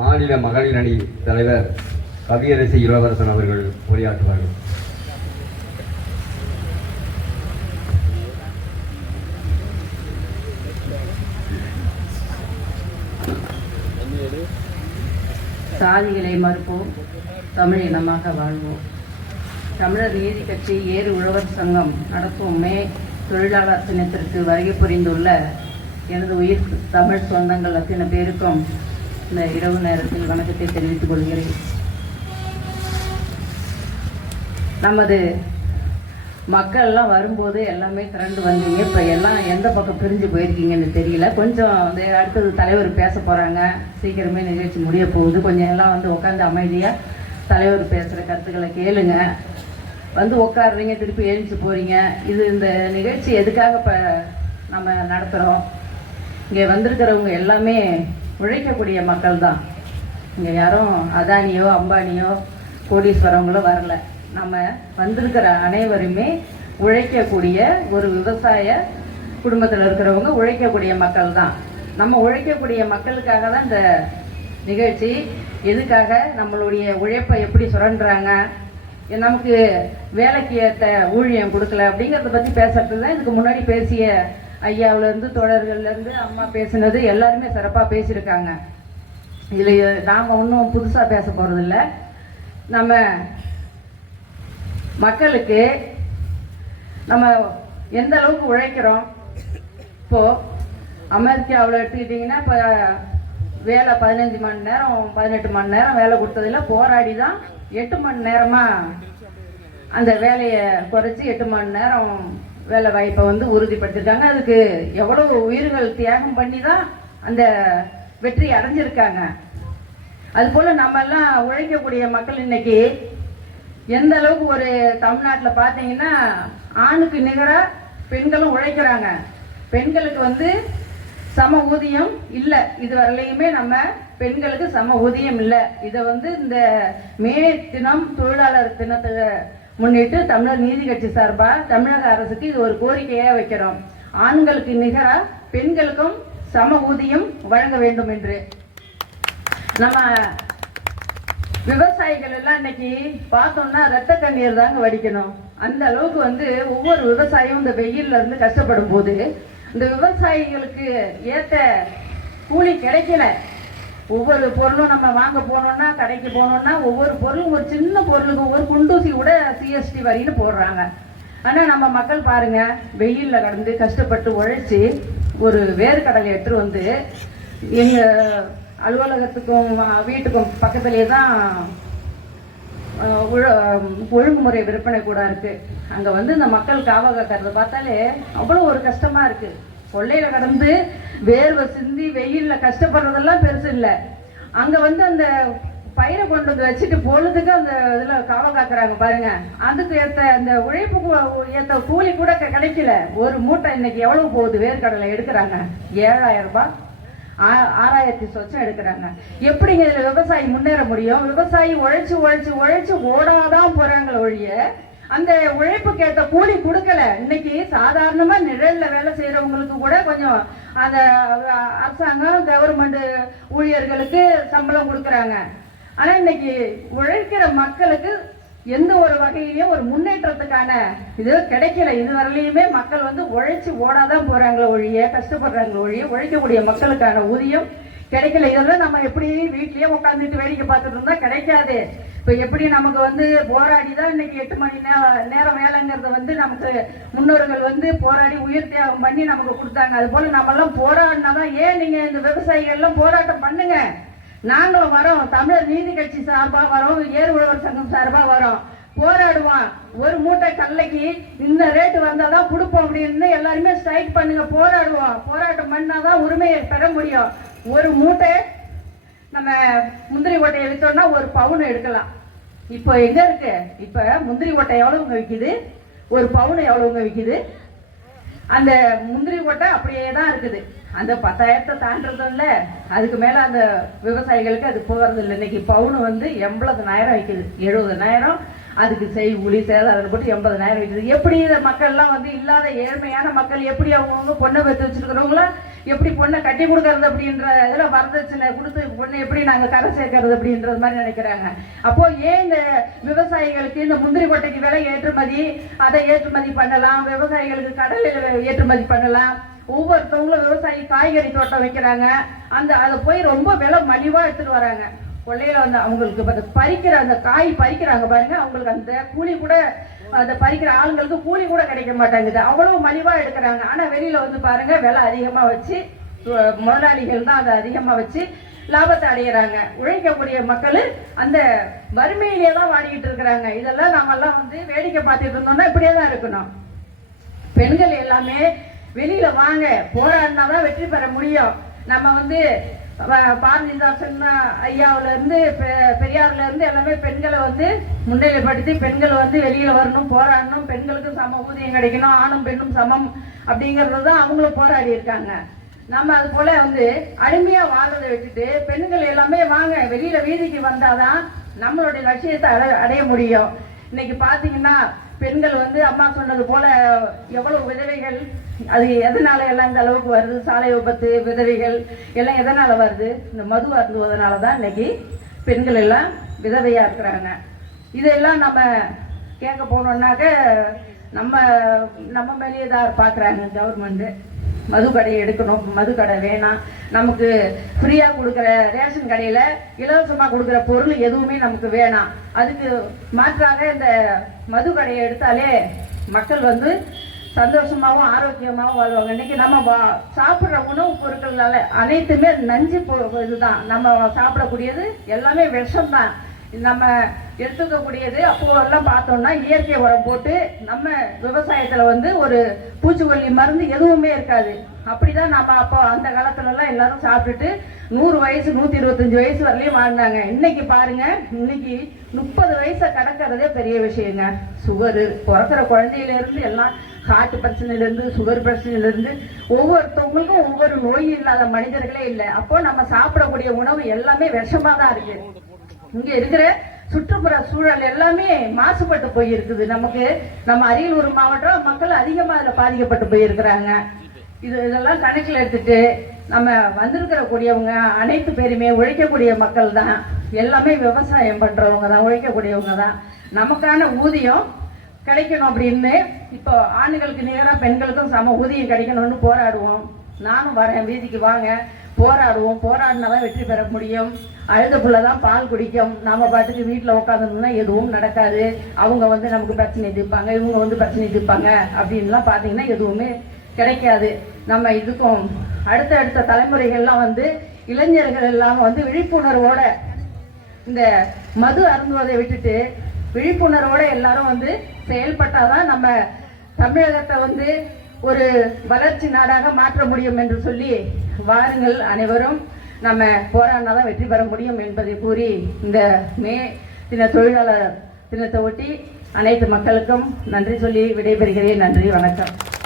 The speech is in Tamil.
மாநில மகளிர் அணி தலைவர் கவியரசி இளவரசன் அவர்கள் உரையாற்றுவார்கள். சாதிகளை மறுப்போம் தமிழ் இனமாக வாழ்வோம். தமிழர் நீதி கட்சி ஏறு உழவர் சங்கம் நடக்கும் மே தொழிலாளர் தினத்திற்கு வருகை புரிந்துள்ள எனது உயிர் தமிழ் சொந்தங்கள் அத்தனை பேருக்கும் இந்த இரவு நேரத்தில் வணக்கத்தை தெரிவித்துக் கொள்கிறேன். நமது மக்கள்லாம் வரும்போது எல்லாமே திரண்டு வந்தீங்க. இப்போ எல்லாம் எந்த பக்கம் பிரிஞ்சு போயிருக்கீங்கன்னு தெரியல. கொஞ்சம் வந்து அடுத்தது தலைவர் பேச போகிறாங்க சீக்கிரமே நிகழ்ச்சி முடிய போகுது. கொஞ்சம் எல்லாம் வந்து உட்காந்து அமைதியாக தலைவர் பேசுகிற கருத்துக்களை கேளுங்க. வந்து உட்காடுறீங்க திருப்பி எழுந்துச்சு போகிறீங்க இது இந்த நிகழ்ச்சி எதுக்காக இப்போ நம்ம நடத்துகிறோம் இங்கே வந்திருக்கிறவங்க எல்லாமே உழைக்கக்கூடிய மக்கள் தான் இங்கே யாரும் அதானியோ அம்பானியோ கோடீஸ்வரவங்களோ வரல. நம்ம வந்திருக்கிற அனைவருமே உழைக்கக்கூடிய ஒரு விவசாய குடும்பத்தில் இருக்கிறவங்க உழைக்கக்கூடிய மக்கள் தான் நம்ம உழைக்கக்கூடிய மக்களுக்காக தான் இந்த நிகழ்ச்சி. எதுக்காக நம்மளுடைய உழைப்பை எப்படி சுரண்டுறாங்க? நமக்கு வேலைக்கு ஏற்ற ஊழியம் கொடுக்கல அப்படிங்கிறத பற்றி பேசுறது தான் இதுக்கு முன்னாடி பேசிய ஐயாவிலேருந்து தோழர்கள்லேருந்து அம்மா பேசினது எல்லாருமே சிறப்பாக பேசியிருக்காங்க. இதில் நாம் ஒன்றும் புதுசாக பேச போகிறதில்ல நம்ம மக்களுக்கு நம்ம எந்த அளவுக்கு உழைக்கிறோம்? இப்போது அமெரிக்காவில் எடுத்துக்கிட்டிங்கன்னா இப்போ வேலை பதினஞ்சு மணி நேரம் பதினெட்டு மணி நேரம் வேலை கொடுத்ததில் போராடி தான் எட்டு மணி நேரமாக அந்த வேலையை குறைச்சி எட்டு மணி நேரம் வேலை வாய்ப்பை வந்து உறுதிப்படுத்திருக்காங்க. அதுக்கு எவ்வளோ உயிர்கள் தியாகம் பண்ணி தான் அந்த வெற்றி அடைஞ்சிருக்காங்க. அதுபோல் நம்ம எல்லாம் உழைக்கக்கூடிய மக்கள் இன்னைக்கு எந்த அளவுக்கு ஒரு தமிழ்நாட்டில் பார்த்தீங்கன்னா ஆணுக்கு நிகராக பெண்களும் உழைக்கிறாங்க. பெண்களுக்கு வந்து சம ஊதியம் இல்லை. இது வரலையுமே நம்ம பெண்களுக்கு சம ஊதியம் இல்லை. இதை வந்து இந்த மே தினம் தொழிலாளர் தினத்தை முன்னிட்டு தமிழர் நீதி கட்சி சார்பாக தமிழக அரசுக்கு இது ஒரு கோரிக்கையாக வைக்கிறோம். ஆண்களுக்கு நிகராக பெண்களுக்கும் சம ஊதியம் வழங்க வேண்டும் என்று. நம்ம விவசாயிகள் எல்லாம் இன்னைக்கு பார்த்தோம்னா ரத்த கண்ணீர் தாங்க வடிக்கணும். அந்த அளவுக்கு வந்து ஒவ்வொரு விவசாயியும் இந்த வெயில்ல இருந்து கஷ்டப்படும் போது இந்த விவசாயிகளுக்கு ஏத்த கூலி கிடைக்கல. ஒவ்வொரு பொருளும் நம்ம வாங்க போனோம்னா கடைக்கு போனோம்னா ஒவ்வொரு பொருளும் ஒரு சின்ன பொருளுக்கு ஒவ்வொரு குண்டூசி கூட சிஎஸ்டி வரின்னு போடுறாங்க. ஆனால் நம்ம மக்கள் பாருங்கள் வெயிலில் கடந்து கஷ்டப்பட்டு உழைச்சி ஒரு வேர்க்கடலை எடுத்துகிட்டு வந்து எங்கள் அலுவலகத்துக்கும் வீட்டுக்கும் பக்கத்துலேயே தான் ஒழுங்குமுறை விற்பனை கூட இருக்குது அங்கே வந்து இந்த மக்கள் காவல் காக்கிறத பார்த்தாலே அவ்வளோ ஒரு கஷ்டமாக இருக்குது கொள்ளையில கடந்து வேர்வை சிந்தி வெயில்ல கஷ்டப்படுறதெல்லாம் பெருசு இல்லை. அங்க வந்து அந்த பயிரை கொண்டு வந்து வச்சுட்டு பொழுதுக்கு அந்த இதுல காவ காக்குறாங்க பாருங்க. அதுக்கு ஏத்த அந்த உழைப்புக்கு ஏத்த கூலி கூட க- கிடைக்கல. ஒரு மூட்டை இன்னைக்கு எவ்வளவு போகுது? வேர்க்கடலை எடுக்கிறாங்க. ஏழாயிரம் ரூபாய். ஆ- ஆறாயிரத்தி சொச்சம் எடுக்கிறாங்க. எப்படிங்க இதுல விவசாயி முன்னேற முடியும்? விவசாயி உழைச்சு உழைச்சு உழைச்சு ஓடாதான் போறாங்களே ஒழிய அந்த உழைப்புக்கு ஏற்ற கூலி கொடுக்கல. இன்னைக்கு சாதாரணமா நிழல்ல வேலை செய்யறவங்களுக்கு கூட கொஞ்சம் அந்த அரசாங்கம் கவர்மெண்ட் ஊழியர்களுக்கு சம்பளம் கொடுக்கறாங்க. ஆனா இன்னைக்கு உழைக்கிற மக்களுக்கு எந்த ஒரு வகையிலையும் ஒரு முன்னேற்றத்துக்கான இது கிடைக்கல. இது வரலையுமே மக்கள் வந்து உழைச்சி ஓடாதான் போறாங்களோ ஒழிய கஷ்டப்படுறாங்களோ ஒழிய உழைக்கக்கூடிய மக்களுக்கான ஊதியம் கிடைக்கல. இதெல்லாம் நம்ம எப்படி வீட்லயே உட்காந்துட்டு வேடிக்கை பார்த்துட்டு இருந்தா கிடைக்காது. இப்ப எப்படி நமக்கு வந்து போராடி தான் இன்னைக்கு எட்டு மணி நேரம் நேரம் வேலைங்கிறத வந்து நமக்கு முன்னோர்கள் வந்து போராடி உயிர் தியாகம் பண்ணி நமக்கு கொடுத்தாங்க. அது போல நம்ம எல்லாம் போராடினாதான் ஏன் நீங்க இந்த விவசாயிகள் எல்லாம் போராட்டம் பண்ணுங்க? நாங்களும் வரோம். தமிழர் நீதி கட்சி சார்பா வரோம். ஏர் உழவர் சங்கம் சார்பா வரோம். போராடுவோம். ஒரு மூட்டை கடலைக்கு இந்த ரேட்டு வந்தாதான் கொடுப்போம் அப்படின்னு எல்லாருமே ஸ்ட்ரைக் பண்ணுங்க. போராடுவோம். போராட்டம் பண்ணாதான் உரிமையை பெற முடியும். ஒரு மூட்டை நம்ம முந்திரி ஓட்டையை விற்றோம்னா ஒரு பவுன் எடுக்கலாம். இப்போ எங்க இருக்கு? இப்போ முந்திரி ஓட்டை எவ்வளவுங்க விற்கிது ஒரு பவுன் எவ்வளவுங்க விற்கிது அந்த முந்திரி ஓட்டை அப்படியே தான் இருக்குது. அந்த பத்தாயிரத்தை தாண்டதும் இல்லை அதுக்கு மேலே அந்த விவசாயிகளுக்கு அது போகிறது இல்லை இன்னைக்கு பவுன் வந்து எண்பதுனாயிரம் விற்கிது எழுபதுனாயிரம் அதுக்கு செய் உளி அதில் போட்டு எண்பதுனாயிரம் விற்கிது எப்படி இந்த மக்கள்லாம் வந்து இல்லாத ஏழ்மையான மக்கள் எப்படி அவங்கவுங்க பொண்ணை பெற்று வச்சுருக்கிறவங்களாம் எப்படி பொண்ணை கட்டி கொடுக்கறது அப்படின்ற இதில் வரதட்சணை கொடுத்து பொண்ணை எப்படி நாங்கள் கரை சேர்க்கறது அப்படின்றது மாதிரி நினைக்கிறாங்க. அப்போ ஏன் இந்த விவசாயிகளுக்கு இந்த முந்திரி கொட்டைக்கு விலை ஏற்றுமதி அதை ஏற்றுமதி பண்ணலாம்? விவசாயிகளுக்கு கடலில் ஏற்றுமதி பண்ணலாம். ஒவ்வொருத்தவங்களும் விவசாயி காய்கறி தோட்டம் வைக்கிறாங்க. அந்த அதை போய் ரொம்ப விலை மலிவாக எடுத்துகிட்டு வராங்க. கொள்ளையில வந்து அவங்களுக்கு பறிக்கிற அந்த காய் பறிக்கிறாங்க பாருங்க. அவங்களுக்கு அந்த கூலி கூட அதை பறிக்கிற ஆளுங்களுக்கு கூலி கூட கிடைக்க மாட்டேங்குது. அவ்வளவு மலிவா எடுக்கிறாங்க. ஆனா வெளியில வந்து பாருங்க விலை அதிகமா வச்சு முதலாளிகள் தான் அதை அதிகமா வச்சு லாபத்தை அடையிறாங்க. உழைக்கக்கூடிய மக்கள் அந்த வறுமையிலே தான் வாடிக்கிட்டு இருக்கிறாங்க. இதெல்லாம் நாமெல்லாம் வந்து வேடிக்கை பார்த்துட்டு இருந்தோம்னா இப்படியே தான் இருக்கணும். பெண்கள் எல்லாமே வெளியில வாங்க போராடினா தான் வெற்றி பெற முடியும். நம்ம வந்து பாரதிதாசன் ஐயாவுல இருந்து பெ- பெரியார்ல இருந்து எல்லாமே பெண்களை வந்து முன்னிலைப்படுத்தி பெண்கள் வந்து வெளியில வரணும் போராடணும் பெண்களுக்கு சம ஊதியம் கிடைக்கணும் ஆணும் பெண்ணும் சமம் அப்படிங்கறது தான் அவங்களும் போராடி இருக்காங்க. நம்ம அது போல வந்து அடிமையா வாழ்றதை விட்டுட்டு பெண்கள் எல்லாமே வாங்க வெளியில வீதிக்கு வந்தாதான் நம்மளுடைய லட்சியத்தை அடைய அடைய முடியும். இன்னைக்கு பாத்தீங்கன்னா பெண்கள் வந்து அம்மா சொன்னது போல எவ்வளவு விதவைகள் அது எதனால எல்லாம் இந்த அளவுக்கு வருது? சாலை விபத்து விதவைகள் எல்லாம் எதனால வருது? இந்த மது அருந்துவதனால தான் இன்னைக்கு பெண்கள் எல்லாம் விதவையா இருக்கிறாங்க. இதெல்லாம் நம்ம கேட்க போனோம்னாக்க நம்ம நம்ம மேலேயே தான் பார்க்குறாங்க கவர்மெண்ட்டு மது கடை எடுக்கணும். மது கடை வேணாம். நமக்கு ஃப்ரீயாக கொடுக்குற ரேஷன் கடையில் இலவசமாக கொடுக்குற பொருள் எதுவுமே நமக்கு வேணாம். அதுக்கு மாற்றாக இந்த மது கடையை எடுத்தாலே மக்கள் வந்து சந்தோஷமாகவும் ஆரோக்கியமாகவும் வாழ்வாங்க. இன்னைக்கு நம்ம வா- சாப்பிட்ற உணவுப் பொருட்கள்னால அனைத்துமே நஞ்சு பொ- இதுதான். நம்ம சாப்பிடக்கூடியது எல்லாமே விஷம் தான் நம்ம எடுத்துக்கக்கூடியது அப்போ எல்லாம் பார்த்தோம்னா இயற்கை உரம் போட்டு நம்ம விவசாயத்தில் வந்து ஒரு பூச்சிக்கொல்லி மருந்து எதுவுமே இருக்காது. அப்படிதான் நம்ம அப்போ அந்த காலத்துலலாம் எல்லாரும் சாப்பிட்டுட்டு நூறு வயசு நூற்றி இருபத்தஞ்சி வயசு வரலையும் வாழ்ந்தாங்க. இன்னைக்கு பாருங்க இன்னைக்கு முப்பது வயசை கடக்கிறதே பெரிய விஷயங்க. சுகரு பிறக்கிற குழந்தையிலேருந்து எல்லாம் ஹார்ட் பிரச்சனையில இருந்து சுகர் பிரச்சனையில இருந்து ஒவ்வொருத்தவங்களுக்கும் ஒவ்வொரு நோய் இல்லாத மனிதர்களே இல்லை. அப்போ நம்ம சாப்பிடக்கூடிய உணவு எல்லாமே விஷமா தான் இருக்கு. இங்க இருக்கிற சுற்றுப்புற சூழல் எல்லாமே மாசுபட்டு போயிருக்குது. நமக்கு நம்ம அரியலூர் மாவட்டம் மக்கள் அதிகமா அதுல பாதிக்கப்பட்டு போயிருக்கிறாங்க. இது இதெல்லாம் கணக்கில் எடுத்துட்டு நம்ம வந்திருக்கிற கூடியவங்க அனைத்து பேருமே உழைக்கக்கூடிய மக்கள் தான் எல்லாமே விவசாயம் பண்றவங்க தான் உழைக்கக்கூடியவங்க தான் நமக்கான ஊதியம் கிடைக்கணும் அப்படின்னு. இப்போ ஆண்களுக்கு நேராக பெண்களுக்கும் சம ஊதியம் கிடைக்கணும்னு போராடுவோம். நானும் வரேன் வீதிக்கு வாங்க. போராடுவோம். போராடினாதான் வெற்றி பெற முடியும். அழுத புள்ள தான் பால் குடிக்கும். நாம் பாட்டுக்கு வீட்டில் உட்காந்துருந்தோம்னா எதுவும் நடக்காது. அவங்க வந்து நமக்கு பிரச்சனை தீர்ப்பாங்க. இவங்க வந்து பிரச்சனை தீர்ப்பாங்க. அப்படின்லாம் பார்த்தீங்கன்னா எதுவுமே கிடைக்காது. நம்ம இதுக்கும் அடுத்த அடுத்த தலைமுறைகள்லாம் வந்து இளைஞர்கள் எல்லாம் வந்து விழிப்புணர்வோட இந்த மது அருந்துவதை விட்டுட்டு விழிப்புணர்வோட எல்லாரும் வந்து செயல்பட்டாதான் நம்ம தமிழகத்தை வந்து ஒரு வளர்ச்சி நாடாக மாற்ற முடியும் என்று சொல்லி வாருங்கள் அனைவரும். நம்ம போராடினாதான் வெற்றி பெற முடியும் என்பதை கூறி இந்த மே தின தொழிலாளர் தினத்தை ஒட்டி அனைத்து மக்களுக்கும் நன்றி சொல்லி விடைபெறுகிறேன். நன்றி வணக்கம்.